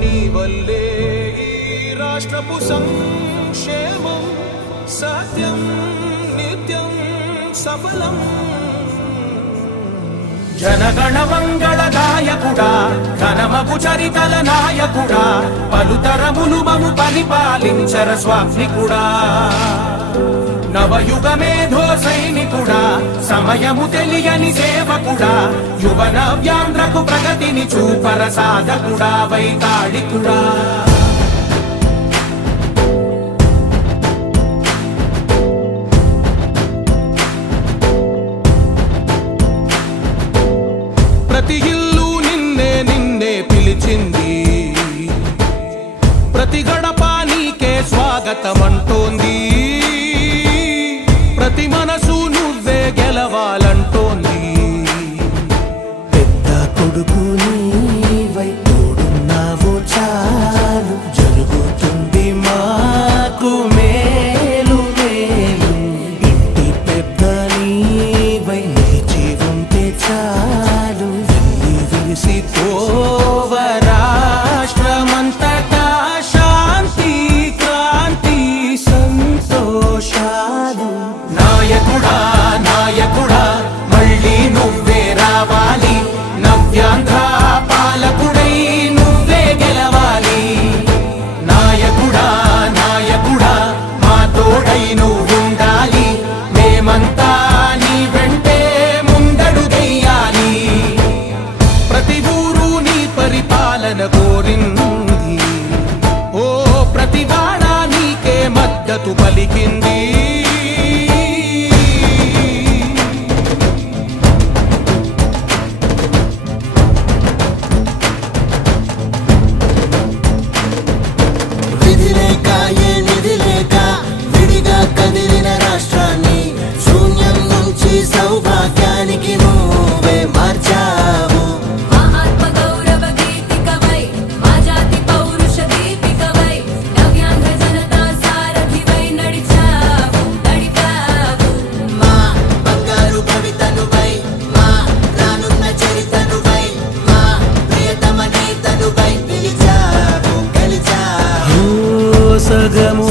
నీ వల్లే ఈ రాష్ట్రపు సంక్షేమం సత్యం నిత్యం సఫలం. జనగణ మంగళ గాయకుడా ఘనమగు చరితల నాయకుడా పలుతరములు మము పరిపాలించర స్వామికుడా. నవయుగ మేధో సైనికుడా సమయము తెలియని సేవకుడా యువ నవ్యాంధ్రకు ప్రగతిని చూపర సాధకుడా వైతాళికుడా. ప్రతి ఇల్లు నిన్నే నిన్నే పిలిచింది, ప్రతి గడప నీకే స్వాగతమంటోంది, ప్రతి మనసు నువ్వే గెలవాలంటోంది. పెద్ద కొడుకు నీవై తోడున్నావో చాలు జరుగుతుంది మాకు మేలు మేలు. ఇంటి పెద్ద నీవై నిలిచి ఉంటే చాలు వెళ్ళి విరిసి పోవ రాష్ట్రమంతటా శాంతి క్రాంతి సంతోషాలు. నాయకుడా నాయకుడా మళ్ళీ నువ్వే రావాలి, నవ్యాంధ్ర పాలకుడై నువ్వే గెలవాలి. నాయకుడా నాయకుడా మా తోడై నువ్వుండాలి, మేమంతా నీ వెంటే ముందడుగెయ్యాలి. ప్రతి ఊరు నీ పరిపాలన కోరింది, ఓ ప్రతి వాడ నీకే మద్దతు పలికింది. సౌభాగ్యానికి నువ్వే మార్చావు. మా ఆత్మ గౌరవ గీతికవై మా జాతి పౌరుష దీపికవై నవ్యాంధ్ర జనతా సారథివై నడిచావు నడిపావు. మా బంగారు భవితనువై మా రానున్న చరితనువై మా ప్రియతమ నేతనువై పిలిచావు గెలిచావు. సగము